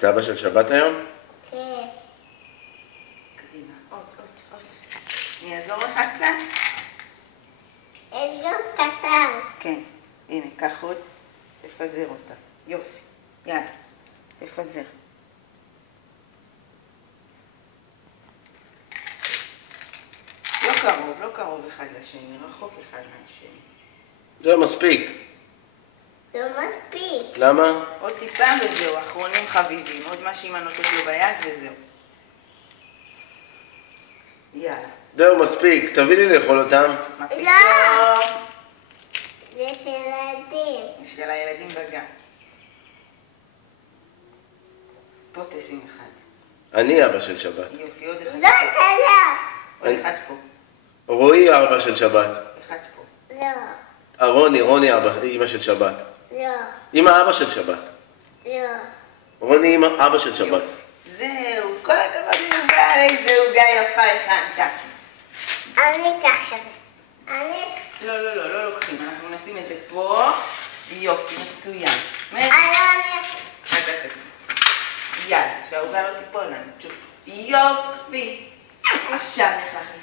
את אבא של שבת היום? כן. קדימה, עוד. אני אעזור לך קצת? אין גם קטן. כן. הנה, קח עוד. תפזר אותה. יופי. יאללה. תפזר. לא קרוב אחד לשני, רחוק אחד מהשני. זה מספיק. לא מספיק. למה? עוד טיפה וזהו, אחרונים חביבים. עוד מה שאמא נותנת לו ביד וזהו. יאללה. זהו, מספיק. תביא לי לאכול אותם. מה פתאום? זה של ילדים. של הילדים בגן. פה תשים אחד. אני אבא של שבת. יופי, עוד אחד לא, פה. אתה לא. עוד אחד פה. רועי אבא של שבת. אחד פה. לא. רוני אמא של שבת. לא. אמא אבא של שבת. לא. רוני אבא של שבת. זהו, כל הכבוד לעוגה, איזה עוגה יפה הכנת. אני ככה. אני... לא לוקחים, אנחנו נשים את זה פה. יופי, מצוין. אני... רגע, תשים. יאללה, שהעוגה לא תיפול לנו. יופי. עכשיו נכנס.